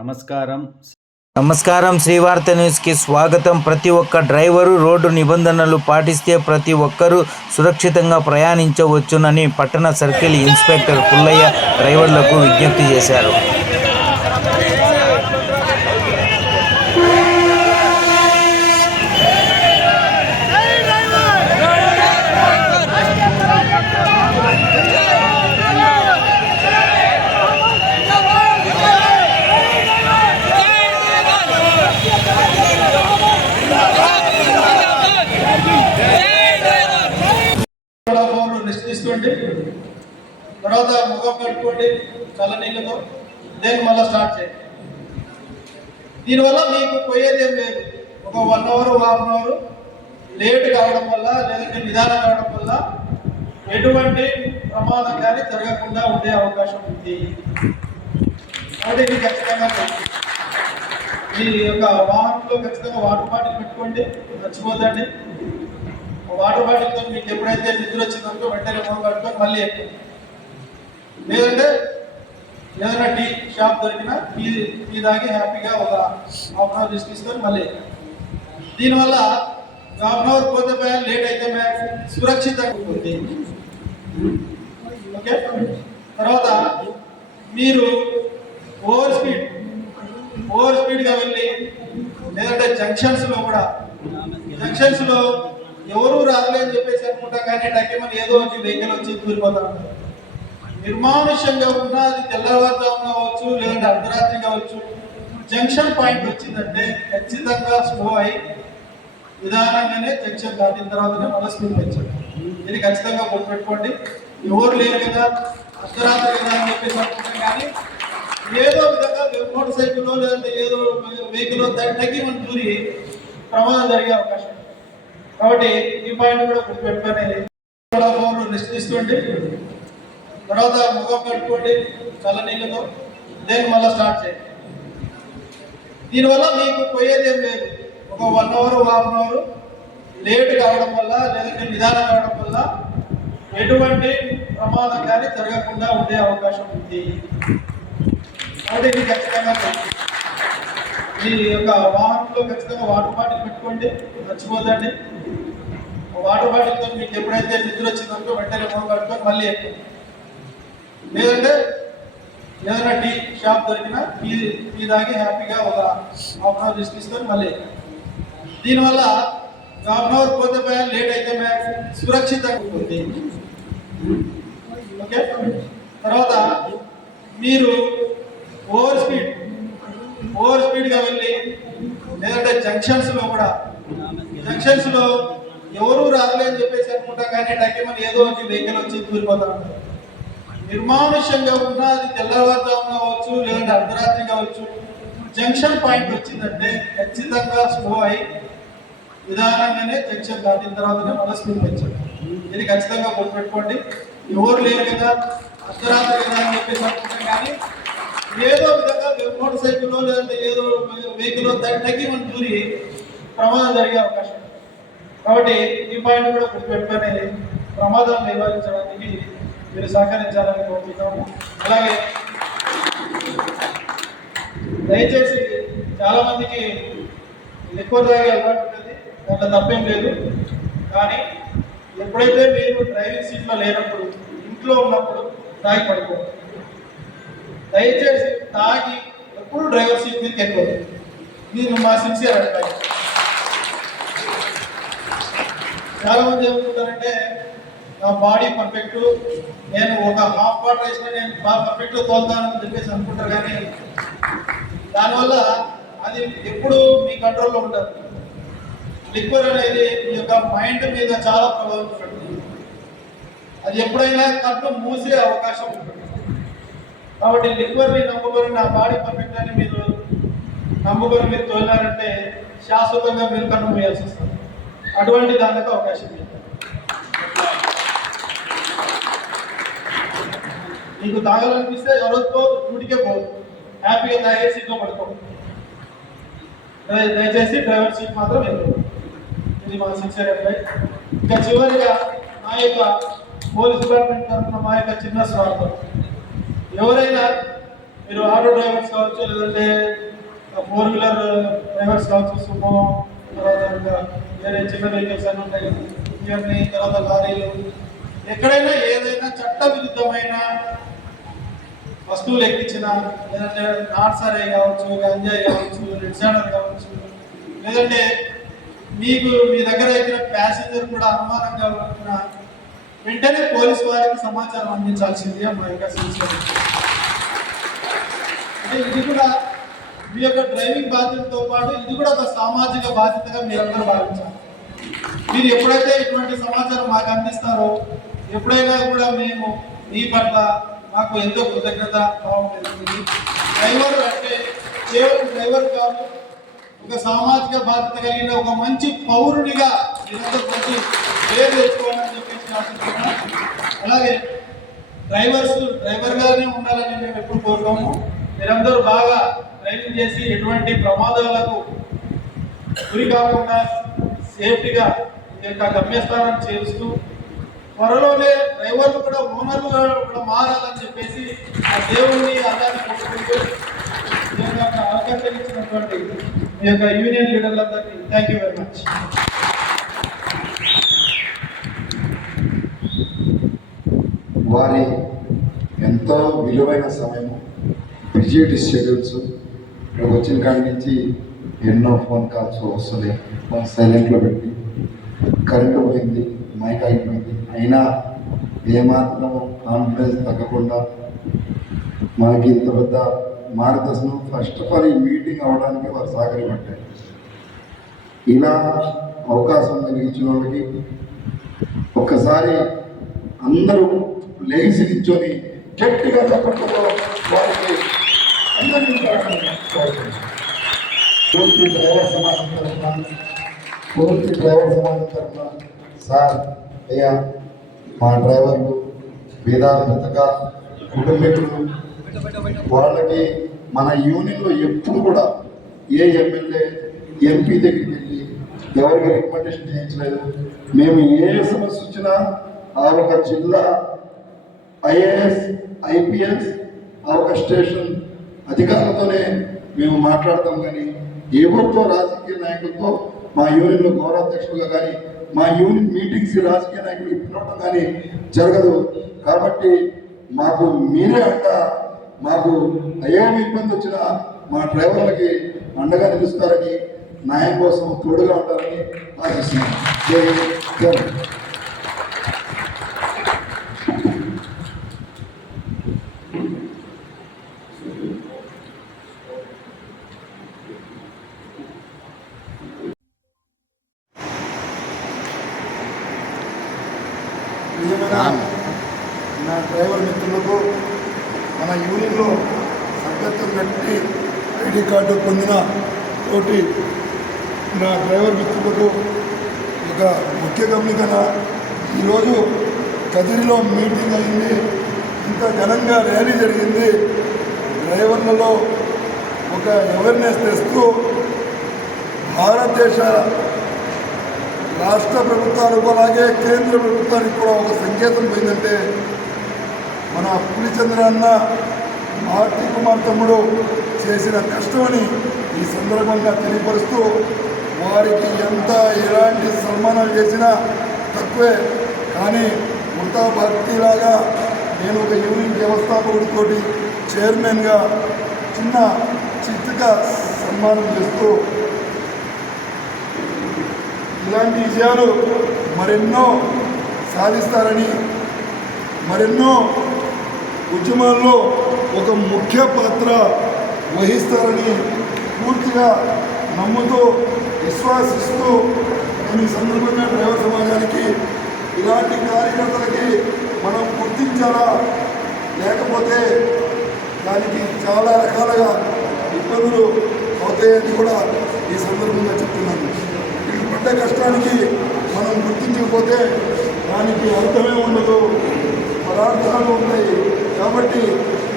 నమస్కారం. నమస్కారం. శ్రీవార్త న్యూస్కి స్వాగతం. ప్రతి ఒక్క డ్రైవరు రోడ్డు నిబంధనలు పాటిస్తే ప్రతి ఒక్కరూ సురక్షితంగా ప్రయాణించవచ్చునని పట్టణ సర్కిల్ ఇన్స్పెక్టర్ పుల్లయ్య డ్రైవర్లకు విజ్ఞప్తి చేశారు. తీసుకోండి, తర్వాత ముఖం కట్టుకోండి చల్లనీళ్ళతో, దేని మళ్ళీ స్టార్ట్ చేయండి. దీనివల్ల మీకు పోయేది ఏం లేదు. ఒక 1 అవర్ 1/2 అవర్ లేట్ కావడం వల్ల లేదంటే నిదానం కావడం వల్ల ఎటువంటి ప్రమాదం కానీ జరగకుండా ఉండే అవకాశం ఉంది. కాబట్టి ఇది ఖచ్చితంగా ఈ యొక్క వాహనంలో ఖచ్చితంగా వాటర్ బాటిల్ పెట్టుకోండి, మర్చిపోదండి. వాటర్ బాటిల్తో మీకు ఎప్పుడైతే నిద్ర వచ్చిందో వెంటనే ఫోన్ కట్టుకొని మళ్ళీ ఎక్కండి. లేదంటే ఏదైనా టీ షాప్ దొరికినా టీ తాగి హ్యాపీగా ఒక 1/2 అవర్ తీసుకొని మళ్ళీ ఎక్కండి. దీనివల్ల 1/2 అవర్ పోతే లేట్ అయితే సురక్షితంగా ఉంటుంది. ఓకే. తర్వాత మీరు ఓవర్ స్పీడ్గా వెళ్ళి లేదంటే జంక్షన్స్లో ఎవరు రాదులే అని చెప్పేసి అనుకుంటాం, కానీ టక్కిమని ఏదో వచ్చి వెహికల్ వచ్చి దూరిపోతా ఉంటారు. నిర్మానుష్యంగా ఉన్నా అది తెల్లవారుజామున కావచ్చు లేదంటే అర్ధరాత్రి కావచ్చు, జంక్షన్ పాయింట్ వచ్చిందంటే ఖచ్చితంగా స్లో అయి నిదానంగానే జంక్షన్ దాటిన తర్వాతనే మళ్ళీ స్పీడ్ పెంచాలి. ఇది ఖచ్చితంగా గుర్తుపెట్టుకోండి. ఎవరు లేరు కదా, అర్ధరాత్రి కదా అని చెప్పేసి అనుకుంటాం, కానీ ఏదో విధంగా మోటార్ సైకిల్లో లేదంటే ఏదో వెహికల్ తగ్గి మన దూరి ప్రమాదం జరిగే అవకాశం. కాబట్టి ఈ పాయింట్ కూడా గుర్తుపెట్టుకొని ఫోన్ రెస్ట్ తీసుకోండి, తర్వాత ముఖం కట్టుకోండి చల్లనీళ్ళతో, దేని మళ్ళీ స్టార్ట్ చేయండి. దీనివల్ల మీకు పోయేది ఏం లేదు. ఒక 1 అవర్ 1/2 అవర్ లేట్ కావడం వల్ల లేదంటే నిదానం కావడం వల్ల ఎటువంటి ప్రమాదం కానీ జరగకుండా ఉండే అవకాశం ఉంది. కాబట్టి ఇది ఖచ్చితంగా ఈ యొక్క వాహనంలో ఖచ్చితంగా వాటర్ బాటిల్ పెట్టుకోండి, మర్చిపోదండి. వాటర్ బాటిల్తో మీకు ఎప్పుడైతే నిద్ర వచ్చిందో వెంటనే ఫోన్ కట్టుకొని మళ్ళీ ఎక్కండి. లేదంటే ఏదైనా టీ షాప్ దొరికినా టీ తాగి హ్యాపీగా ఒక 1/2 అవర్ తీసుకొని మళ్ళీ ఎక్కండి. దీనివల్ల 1/2 అవర్ పోతే లేట్ అయితే సురక్షితంగా ఉంటుంది. ఓకే. తర్వాత మీరు ఓవర్ స్పీడ్గా వెళ్ళి లేదంటే జంక్షన్స్లో ఎవరు రాదులే అని చెప్పేసి అనుకుంటాం, కానీ టక్కిమని ఏదో వచ్చి వెహికల్ వచ్చి దూరిపోతా ఉంటారు. నిర్మానుష్యంగా ఉన్నా అది తెల్లవారుజామున కావచ్చు లేదంటే అర్ధరాత్రి కావచ్చు, జంక్షన్ పాయింట్ వచ్చిందంటే ఖచ్చితంగా స్లో అయి నిదానంగానే జంక్షన్ దాటిన తర్వాతనే మళ్ళీ స్పీడ్ పెంచాలి. ఇది ఖచ్చితంగా గుర్తుపెట్టుకోండి. ఎవరు లేరు కదా, అర్ధరాత్రి కదా అని చెప్పేసి అనుకుంటాం, కానీ ఏదో విధంగా మోటార్ సైకిల్లో లేదంటే ఏదో వెహికల్ తగ్గి మన దూరి ప్రమాదం జరిగే అవకాశం. కాబట్టి ఈ పాయింట్ కూడా గుర్తుపెట్టుకొని ప్రమాదాలను నివారించడానికి మీరు సహకరించాలని కోరుతున్నాము. అలాగే దయచేసి చాలా మందికి లిక్వర్ తాగే అలవాటు ఉంటుంది, దాంట్లో తప్పేం లేదు. కానీ ఎప్పుడైతే మీరు డ్రైవింగ్ సీట్లో లేనప్పుడు, ఇంట్లో ఉన్నప్పుడు తాగి పడుకోండి. దయచేసి తాగి ఎప్పుడు డ్రైవర్ సీట్ మీదకి ఎక్కువ. నేను మా సిన్సియర్ అడ్వైస్. చాలా మంది ఏమనుకుంటారంటే నా బాడీ పర్ఫెక్ట్, నేను ఒక హాఫ్ వాటర్ వేసినా నేను బాగా పర్ఫెక్ట్గా తోలుతానని చెప్పేసి అనుకుంటారు, కానీ దానివల్ల అది ఎప్పుడు మీ కంట్రోల్లో ఉండదు. లిక్వర్ అనేది మీ యొక్క మైండ్ మీద చాలా ప్రభావం చూపుతుంది. అది ఎప్పుడైనా కళ్ళు మూసే అవకాశం ఉంటుంది. కాబట్టి లిక్వర్ని నమ్ముకొని నా బాడీ పర్ఫెక్ట్ అని మీరు నమ్ముకొని మీరు తోలినారంటే శాశ్వతంగా మీరు కన్ను వేయాల్సి వస్తుంది. అటువంటి దానికి అవకాశం లేదు. మీకు తాగాలనిపిస్తే ఎవరోజు పోదు, డ్యూటీకే పోదు, హ్యాపీగా తాగే సీట్లో పడుకోండి. దయచేసి డ్రైవర్ సీట్ మాత్రం వెళ్ళదు. ఇది మా సిన్సియర్ అడ్వైస్. ఇంకా చివరిగా మా యొక్క పోలీస్ డిపార్ట్మెంట్ తరఫున మా యొక్క చిన్న స్వార్థం, ఎవరైనా మీరు ఆటో డ్రైవర్స్ కావచ్చు, లేదంటే 4-వీలర్ డ్రైవర్స్ కావచ్చు, సుమో, తర్వాత ఇంకా వేరే చిన్న వెహికల్స్ అన్నీ ఉంటాయి, ఇవన్నీ, తర్వాత లారీలు, ఎక్కడైనా ఏదైనా చట్ట విరుద్ధమైన వస్తువులు ఎక్కించిన, లేదంటే నాట్సారే కావచ్చు, గంజాయి కావచ్చు, రెడ్ శాండల్ కావచ్చు, లేదంటే మీకు మీ దగ్గర ఎక్కిన ప్యాసింజర్ కూడా అనుమానంగా ఉన్న వెంటనే పోలీసు వారికి సమాచారం అందించాల్సిందిగా మా యొక్క సూచన. అంటే ఇది కూడా మీ యొక్క డ్రైవింగ్ బాధ్యతతో పాటు ఇది కూడా ఒక సామాజిక బాధ్యతగా మీరందరూ భావించాలి. మీరు ఎప్పుడైతే ఇటువంటి సమాచారం మాకు అందిస్తారో, ఎప్పుడైనా కూడా మేము మీ పట్ల మాకు ఎంతో కృతజ్ఞత బాగుంటుంది. డ్రైవర్ అంటే కేవలం డ్రైవర్ కాదు, ఒక సామాజిక బాధ్యత కలిగిన ఒక మంచి పౌరునిగా మీరందరూ ప్రతి పేరు తెచ్చుకోవాలని చెప్పేసి ఆశిస్తున్నాం. అలాగే డ్రైవర్గానే ఉండాలని మేము ఎప్పుడు కోరుకోము. మీరందరూ బాగా డ్రైవింగ్ చేసి ఎటువంటి ప్రమాదాలకు గురి కాకుండా సేఫ్టీగా ఈ యొక్క గమ్యస్థానాన్ని చేరుస్తూ త్వరలోనే డ్రైవర్లు కూడా ఓనర్లు కూడా మారాలని చెప్పేసి ఆ దేవుణ్ణి అల్లాన్ని కోరుకుంటూ ఈ యొక్క అవకాశం ఇచ్చినటువంటి మీ యొక్క యూనియన్ లీడర్లందరికీ థ్యాంక్ యూ వెరీ మచ్. వారి ఎంతో విలువైన సమయము, బిజీ షెడ్యూల్స్, ఇక్కడ వచ్చిన కాడి నుంచి ఎన్నో ఫోన్ కాల్స్ వస్తున్నాయి. ఫోన్ సైలెంట్లో పెట్టి, కరెంటు పోయింది, మైక్ అయిపోయింది, అయినా ఏమాత్రం కాన్ఫిడెన్స్ తగ్గకుండా మనకి ఇంత పెద్ద మార్గదర్శనం ఫస్ట్ ఆఫ్ ఆల్ ఈ మీటింగ్ అవ్వడానికి వారు సహకరించారు. ఇలా అవకాశం కలిగించిన వాళ్ళకి ఒక్కసారి అందరూ లేచి నిల్చొని గట్టిగా చెప్పడంలో వారికి అందరినీ పూర్తి డ్రైవర్ సమాజం తరఫున సార్, అయ్యా, మా డ్రైవర్లు వేదాంతగా కుటుంబీకులు, వాళ్ళకి మన యూనియన్లో ఎప్పుడు కూడా ఏ ఎమ్మెల్యే ఎంపీ దగ్గరికి వెళ్ళి ఎవరికి రికమెండేషన్ చేయించలేదు. మేము ఏ సమస్య వచ్చినా ఆ ఒక జిల్లా ఐఏఎస్, ఐపీఎస్, ఆ ఒక స్టేషన్ అధికారులతోనే మేము మాట్లాడతాం. కానీ ఎవరితో రాజకీయ నాయకులతో మా యూనియన్లో గౌరవాధ్యక్షులుగా కానీ మా యూనియన్ మీటింగ్స్ రాజకీయ నాయకులు పిలవడం కానీ జరగదు. కాబట్టి మాకు మీరే అంట, మాకు ఏమి ఇబ్బంది వచ్చినా మా డ్రైవర్లకి అండగా నిలుస్తారని, న్యాయం కోసం తోడుగా ఉంటారని ఆశిస్తున్నాను. నా డ్రైవర్ మిత్రులకు, మన యూనియన్లో సభ్యత్వం కట్టి ఐడి కార్డు పొందిన తోటి నా డ్రైవర్ మిత్రులకు ఒక ముఖ్య గమనిక, ఈరోజు కదిరిలో మీటింగ్ అయింది, ఇంత ఘనంగా ర్యాలీ జరిగింది. డ్రైవర్లలో ఒక అవేర్నెస్ తెస్తూ భారతదేశ రాష్ట్ర ప్రభుత్వాలకు అలాగే కేంద్ర ప్రభుత్వానికి కూడా ఒక సంకేతం పోయిందంటే మన పులిచంద్ర అన్న, ఆర్టీ కుమార్ తమ్ముడు చేసిన కష్టమని ఈ సందర్భంగా తెలియపరుస్తూ, వారికి ఎంత ఎలాంటి సన్మానాలు చేసినా తక్కువే. కానీ వృతా భక్తిలాగా నేను ఒక యూనియన్ వ్యవస్థాపకుడితో చైర్మన్గా చిన్న చిత్తుగా సన్మానం చేస్తూ ఇలాంటి విజయాలు మరెన్నో సాధిస్తారని, మరెన్నో ఉద్యమాల్లో ఒక ముఖ్య పాత్ర వహిస్తారని పూర్తిగా నమ్ముతూ విశ్వాసిస్తూ నేను ఈ సందర్భంగా డ్రైవర్ సమాజానికి, ఇలాంటి కార్యకర్తలకి మనం గుర్తించాలా, లేకపోతే దానికి చాలా రకాలుగా ఇబ్బందులు అవుతాయని కూడా ఈ సందర్భంగా చెప్తున్నాను. ఈ పడ్డ కష్టానికి మనం గుర్తించకపోతే దానికి అర్థమే ఉండదు, పదార్థాలు ఉంటాయి. కాబట్టి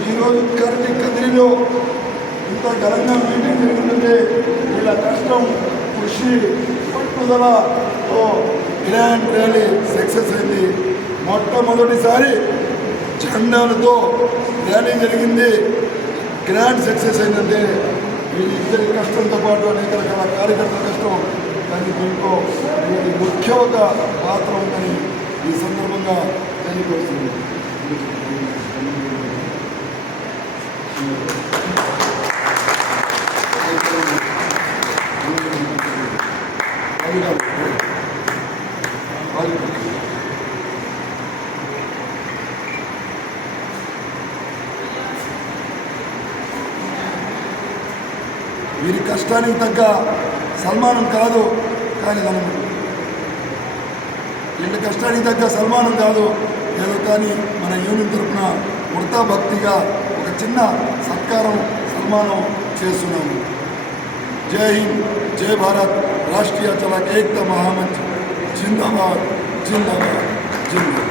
ఈరోజు కదిరిలో ఇంత ఘనంగా మీటింగ్ జరిగిందంటే వీళ్ళ కష్టం, కృషి, పట్టుదలతో గ్రాండ్ ర్యాలీ సక్సెస్ అయింది. మొట్టమొదటిసారి జెండాలతో ర్యాలీ జరిగింది. గ్రాండ్ సక్సెస్ అయిందంటే ఈ ఇద్దరి కష్టంతో పాటు అనేక రకాల కార్యకర్తల కష్టం, కానీ దీంట్లో వీరి ముఖ్య ఒక పాత్ర ఉందని ఈ సందర్భంగా తెలియపరుస్తుంది. వీరి కష్టానికి తగ్గ సన్మానం కాదు, కానీ వీళ్ళ కష్టానికి తగ్గ సన్మానం కాదు ఏదో, కానీ మన యూనియన్ తరఫున వృతా భక్తిగా ఒక చిన్న సత్కారం సన్మానం చేస్తున్నాము. జై హింద్, జై భారత్, రాష్ట్రీయ చలక్ ఏకతా మహామంచ్ జిందాబాద్ జిందాబాద్ జిందాబాద్.